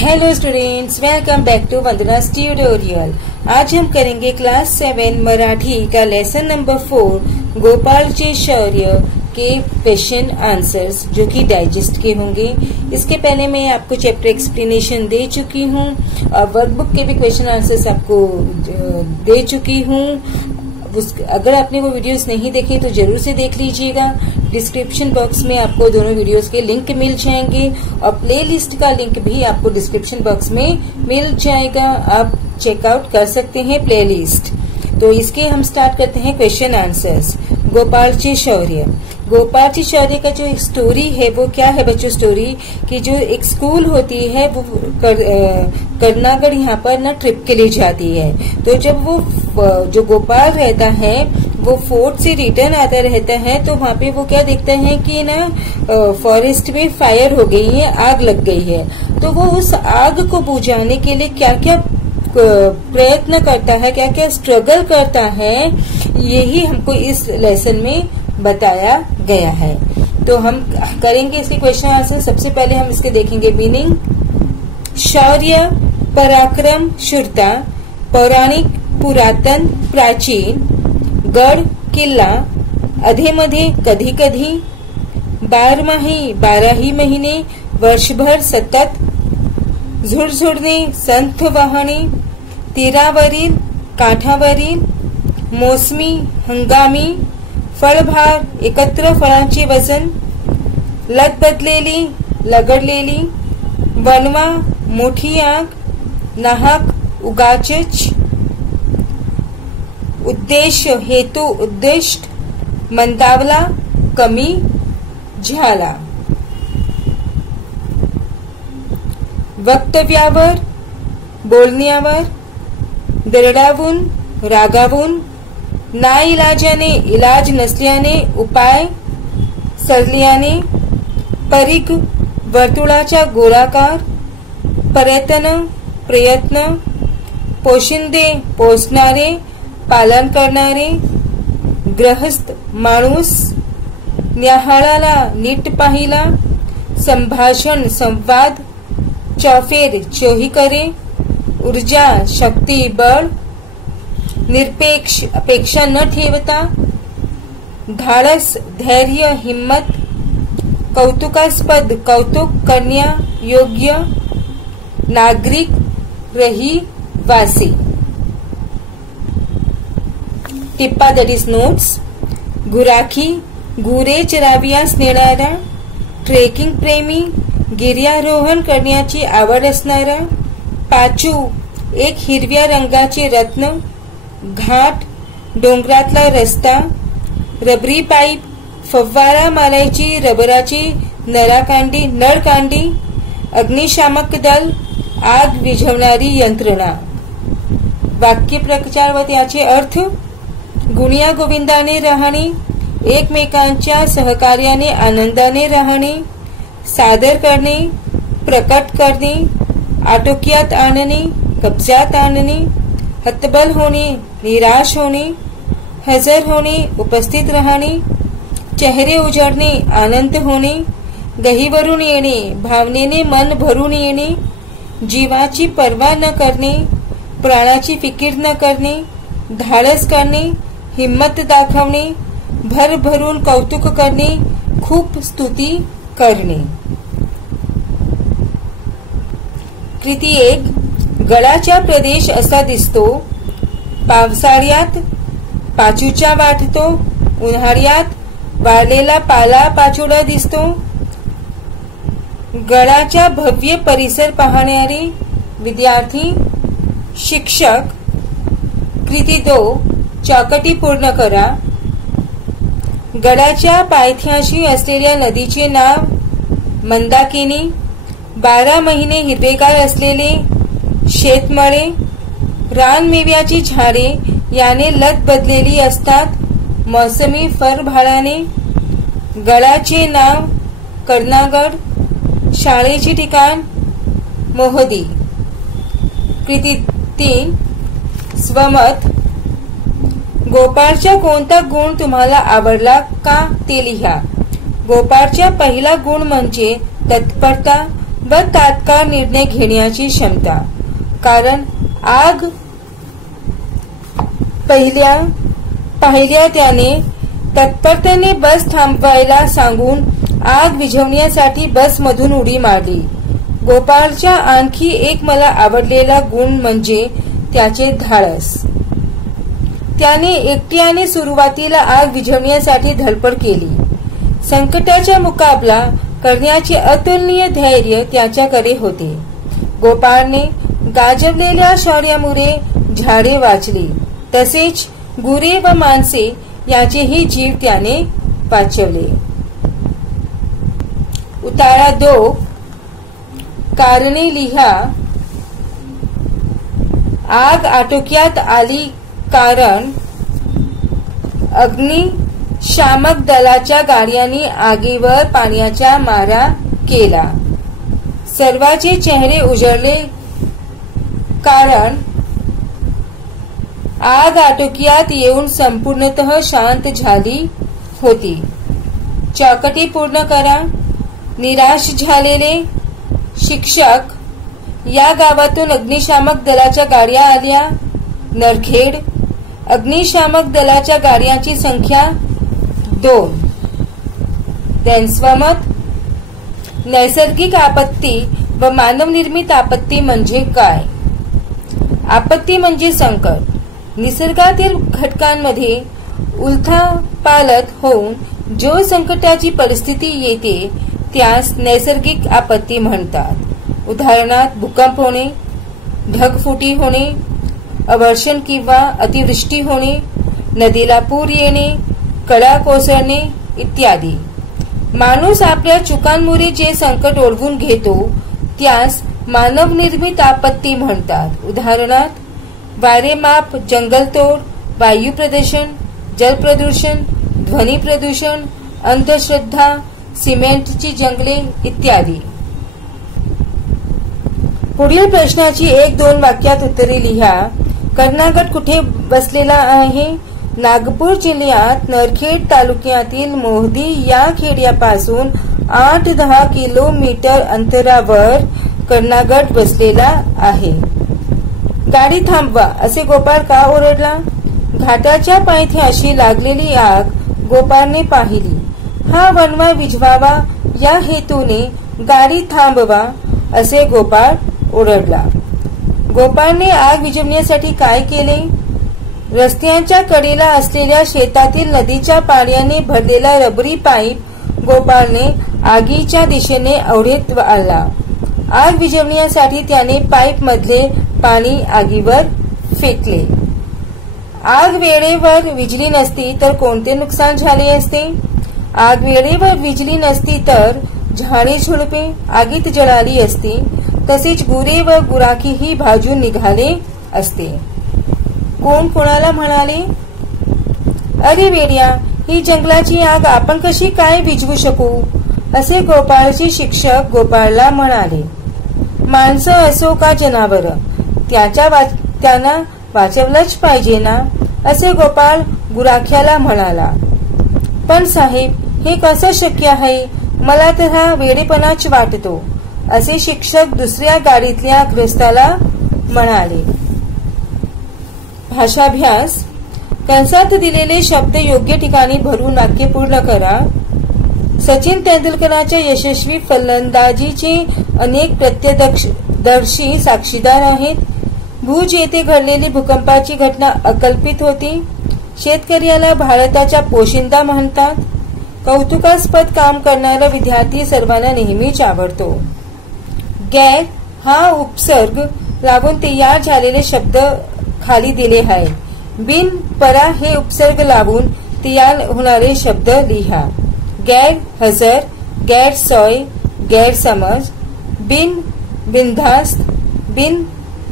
Hello students, welcome back to Vandana's tutorial. आज हम करेंगे क्लास 7 मराठी का लेसन नंबर 4 गोपाल जी शौर्य के क्वेश्चन आंसर्स, जो कि डाइजेस्ट के होंगे। इसके पहले मैं आपको चैप्टर एक्सप्लेनेशन दे चुकी हूँ और वर्कबुक के भी क्वेश्चन आंसर्स आपको दे चुकी हूँ। अगर आपने वो वीडियोस नहीं देखे तो जरूर से देख लीजिएगा। डिस्क्रिप्शन बॉक्स में आपको दोनों वीडियोस के लिंक मिल जाएंगे और प्लेलिस्ट का लिंक भी आपको डिस्क्रिप्शन बॉक्स में मिल जाएगा। आप चेकआउट कर सकते हैं प्लेलिस्ट। तो इसके हम स्टार्ट करते हैं क्वेश्चन आंसर्स। गोपाल जी शौर्य। गोपाल जी शौर्य का जो एक स्टोरी है वो क्या है बच्चों? स्टोरी कि जो एक स्कूल होती है वो करनागढ़ यहाँ पर ना ट्रिप के लिए जाती है। तो जब वो जो गोपाल रहता है वो फोर्ट से रिटर्न आता रहता है, तो वहाँ पे वो क्या देखता है कि ना फॉरेस्ट में फायर हो गई है, आग लग गई है। तो वो उस आग को बुझाने के लिए क्या क्या प्रयत्न करता है, क्या क्या स्ट्रगल करता है, यही हमको इस लेसन में बताया गया है। तो हम करेंगे इसके क्वेश्चन आंसर। सबसे पहले हम इसके देखेंगे मीनिंग। शौर्य, पराक्रम, शूरता, पौराणिक, पुरातन, प्राचीन, गढ़, किल्ला, अधेमध्ये, कधी कधी, बारमाही, 12 महिने, वर्षभर, सतत, झुळझुळणे, संथ वाहणे, तीरावरील, काठावरील, मोसमी, हंगामी, फळभार, एकत्र फळांचे वजन, लदबदलेली, लगडलेली, वनवा, मोठी आग, नाहक, उगाचच, उद्देश, हेतू, उद्दिष्ट, मंदावला, कमी झाला, वक्तव्यावर, बोलण्यावर, दरडावून, रागावून, नाइलाजाने, इलाज नसल्याने, उपाय सरल्याने, परीघ, वर्तुळाचा गोलाकार, प्रयत्न, पोशिंदे, पोसणारे, पालन करणारे, ग्रहस्थ, माणूस, न्याहाळाला, नीट पाहिला, संभाषण, संवाद, चौफेर, चोही करे, ऊर्जा, शक्ती, बळ, निरपेक्ष, अपेक्षा न ठेवता, धाडस, धैर्य, हिम्मत, कौतुकास्पद, कौतुक करण्या योग्य, नागरिक, रहिवासी। टिप्पा दॅट इज नोट्स। गुराखी, गुरे चरावियास नेणारा, ट्रेकिंग प्रेमी, गिर्यारोहण करण्याची आवड असणारा, पाचू, एक हिरव्या रंगाचे रत्न, घाट, डोंगरातला रस्ता, रबरी पाईप, फव्वारा मारायची रबराची नळकांडी, अग्निशामक दल, आग विझवणारी यंत्रणा। वाक्यप्रचार व त्याचे अर्थ। गुणिया गोविंदाने राहणे, एकमेकांच्या सहकार्याने आनंदाने राहणे, सादर करणे, प्रकट करणे, आटोक्यात आणणे, कब्जात आणणे, हतबल होणे, निराश होणे, हजर होणे, उपस्थित राहणे, चेहरे उजळणे, आनंद होणे, गहीवरून येणे, भावनेने मन भरून येणे, जीवाची पर्वा न करणे, प्राणाची फिकीर न करणे, धाडस करणे, हिम्मत दाखवणे, भरभरून कौतुक करणे, खूप स्तुती करणे। कृती 1। गडाचा प्रदेश असा दिसतो, पावसाळ्यात पाचूचा वाटतो, उन्हाळ्यात वाळलेला पाला पाचोळा दिसतो, गडाचा भव्य परिसर पाहणारे विद्यार्थी, शिक्षक। कृती 2। चौकटी पूर्ण करा। गडाच्या पायथ्याशी असलेल्या नदीचे नाव मंदाकिनी, 12 महिने हिरवेगार असलेले शेतमळे, रानमेव्याची झाडे याने लदबदलेली असतात, मोसमी फळभाराने, गडाचे नाव कर्नागड, शाळेचे ठिकाण मोहदी। कृती 3। स्वमत। गोपाळचा कोणता गुण तुम्हाला आवडला का ते लिहा। गोपाळचा पहिला गुण म्हणजे तत्परता व तात्काळ निर्णय घेण्याची क्षमता. कारण आग पाहिल्या त्याने तत्परतेने बस थांबवायला सांगून आग विझवण्यासाठी बसमधून उडी मारली. गोपाळचा आणखी एक मला आवडलेला गुण म्हणजे त्याचे धाडस. त्याने एकट्याने सुरुवातीला आग विझवण्यासाठी धडपड केली. संकटाचा मुकाबला करण्याचे अतुलनीय धैर्य त्याच्याकडे होते. गोपाळने गाजवलेल्या शौर्यामुळे झाडे वाचली, तसेच गुरे व माणसे याचेही जीव त्याने वाचवले. उतारा 2 कारणे लिहा. आग आटोक्यात आली कारण अग्निशामक दलाच्या गाड्यांनी आगीवर पाण्याचा मारा केला. सर्वांचे चेहरे उजळले कारण आग आटोक्यात येऊन संपूर्णतः शांत झाली होती. चौकटी पूर्ण करा. निराश झालेले शिक्षक. या गावातून अग्निशामक दलाच्या गाड्या आल्या. नरखेड. अग्निशामक दलाच्या गाड्यांची संख्या 2. त्यांचं मत. नैसर्गिक आपत्ती व मानवनिर्मित आपत्ती म्हणजे काय? आपत्ती म्हणजे संकट. निसर्गातील घटकांमध्ये उलथापालथ होऊन जो संकटाची परिस्थिती येते त्यास नैसर्गिक आपत्ती म्हणतात. उदाहरणार्थ भूकंप होणे, ढगफुटी होणे, अवर्षण किंवा अतिवृष्टी होणे, नदीला पूर येणे, कडा कोसळणे इत्यादी. माणूस आपल्या चुकांमुळे जे संकट ओढवून घेतो त्यास मानवनिर्मित आपत्ती म्हणतात. उदाहरणार्थ वारेमाप, जंगलतोड, वायू प्रदूषण, जल प्रदूषण, ध्वनी प्रदूषण, अंधश्रद्धा, सिमेंटची जंगले इत्यादी. पुढील प्रश्नाची 1-2 वाक्यात उत्तरे लिहा. कर्नागड कुठे वसलेला आहे? नागपूर जिल्ह्यात नरखेड तालुक्यातील मोहदी या खेड्यापासून 8-10 किलोमीटर अंतरावर कर्नागड वसलेला आहे. गाडी थांबवा असे गोपाळ का ओरडला? घाटाच्या पायथ्याशी लागलेली आग गोपाळने पाहिली. हा वणवा विझवावा या हेतूने गाडी थांबवा असे गोपाळ ओरडला. गोपाळने आग विझवण्यासाठी काय केले? रस्त्याच्या कडेला असलेल्या शेतातील नदीच्या पाण्याने भरलेला रबरी पाईप गोपाळने आगीच्या दिशेने ओढत आणला. आग विझवण्यासाठी त्याने पाईप मधले पाणी आगीवर फेकले. आग वेळेवर विझली नसती तर कोणते नुकसान झाले असते? आग वेळेवर विझली नसती तर झाडे झुडपे आगीत जळाली असती, तसेच गुरे व गुराखीही भाजून निघाले असते. कोण कोणाला म्हणाले, अरे वेड्या, ही जंगलाची आग आपण कशी काय विझवू शकू? असे गोपाळचे शिक्षक गोपाळला म्हणाले. माणसं असो का जनावर, त्यांना वाचवलंच पाहिजे ना, असे गोपाळ गुराख्याला म्हणाला. पण साहेब, हे कसं शक्य आहे? मला तर हा वेडेपणाच वाटतो, असे शिक्षक दुसऱ्या गाडीतल्या गृहस्थाला म्हणाले. भाषाभ्यास. कंसात दिलेले शब्द योग्य ठिकाणी भरून वाक्य पूर्ण करा. सचिन तेंडुलकरांच्या यशस्वी फलंदाजीचे अनेक प्रत्यक्षदर्शी साक्षीदार आहेत. भुज येथे घडलेली भूकंपाची घटना अकल्पित होती. शेतकऱ्याला भारताचा पोशिंदा म्हणतात. कौतुकास्पद काम करणारा विद्यार्थी सर्वांना नेहमीच आवडतो. गैर हा उपसर्ग लागून तयार झालेले शब्द खाली दिले आहे. बिन परा हे उपसर्ग लागून तयार होणारे शब्द लिहा. गैर हजर, गैरसोय, गैरसमज. बिन बिनधास्त, बिन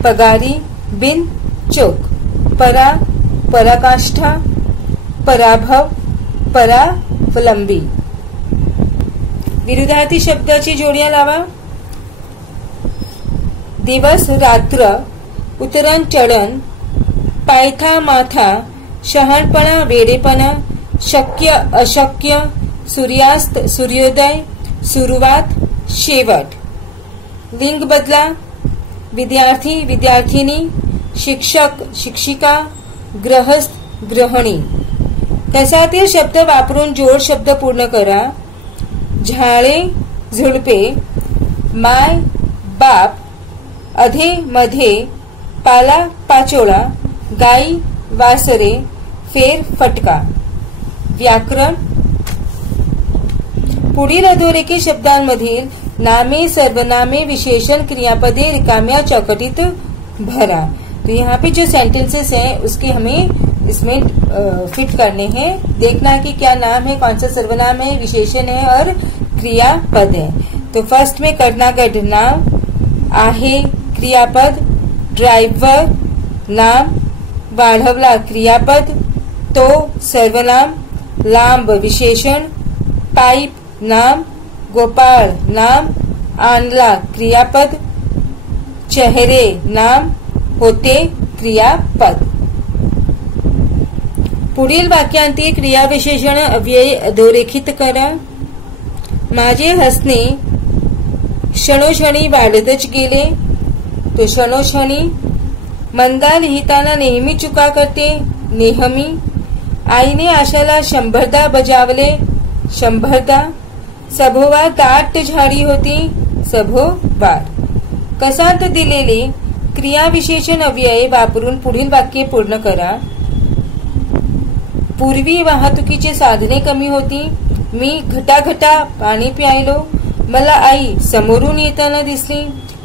पगारी, बिन चूक. परा पराकाष्ठा, पराभव, परावलंबी. विरुद्धार्थी शब्दाची जोड्या लावा. दिवस रात्र, उतरण चढण, पायथा माथा, शहाणपणा वेडेपणा, शक्य अशक्य, सूर्यास्त सूर्योदय, सुरुवात शेवट. लिंग बदला, विद्यार्थी विद्यार्थिनी, शिक्षक शिक्षिका, गृहस्थ गृहिणी. कसातील शब्द वापरून जोड शब्द पूर्ण करा. झाडे झुडपे, माय बाप, अधे मध्ये, पाला पाचोळा, गाई वासरे, फेर फटका. व्याकरण. पुढील अधोरेखित शब्दांमधील नामे सर्वनामे विशेषण क्रियापदे रिकाम्या चौकटीत भरा. तो यहाँ पे जो सेंटेंसेस हैं उसके हमें इसमें फिट करने हैं. देखना कि क्या नाम है, कौन सा सर्वनाम है, विशेषण है और क्रियापद है. तो फर्स्ट में कर्णागढ़ नाम, आहे क्रियापद, ड्राइवर नाम, वाढवला क्रियापद, तो सर्वनाम, लांब विशेषण, पाइप नाम, गोपाळ नाम, आणला क्रियापद, चेहरे नाम, होते क्रियापद. पुढील वाक्यांतील क्रियाविशेषण अव्यय अधोरेखित करा. माझे हसणे क्षणोक्षणी वाढतच गेले. तो क्षणोक्षणी. मंदा लिहिताना नेहमी चुका करते, नेहमी. आईने आशाला 100दा बजावले, 100दा. सभोवार दाट झाडी होती, सभोवार. कसात दिलेले क्रियाविशेषण अव्यय वापरून पुढील वाक्य पूर्ण करा. पूर्वी वाहतुकीची साधने कमी होती. मी घटाघटा पाणी प्यायलो. मला आई समोरून येताना दिसली.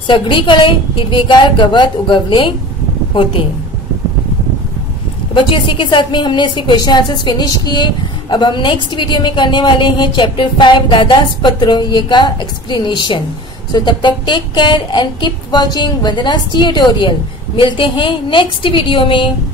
सगळीकडे हिरवेगार गवत उगवले होते. बच्चों, इसी के साथ में हमने इसके क्वेश्चन आंसर्स फिनिश किए. अब हम नेक्स्ट वीडियो में करने वाले हैं चैप्टर 5 दादास पत्र ये का एक्सप्लेनेशन. सो तब तक take care and keep watching Vandana's tutorial. मिलते हैं नेक्स्ट वीडियो में.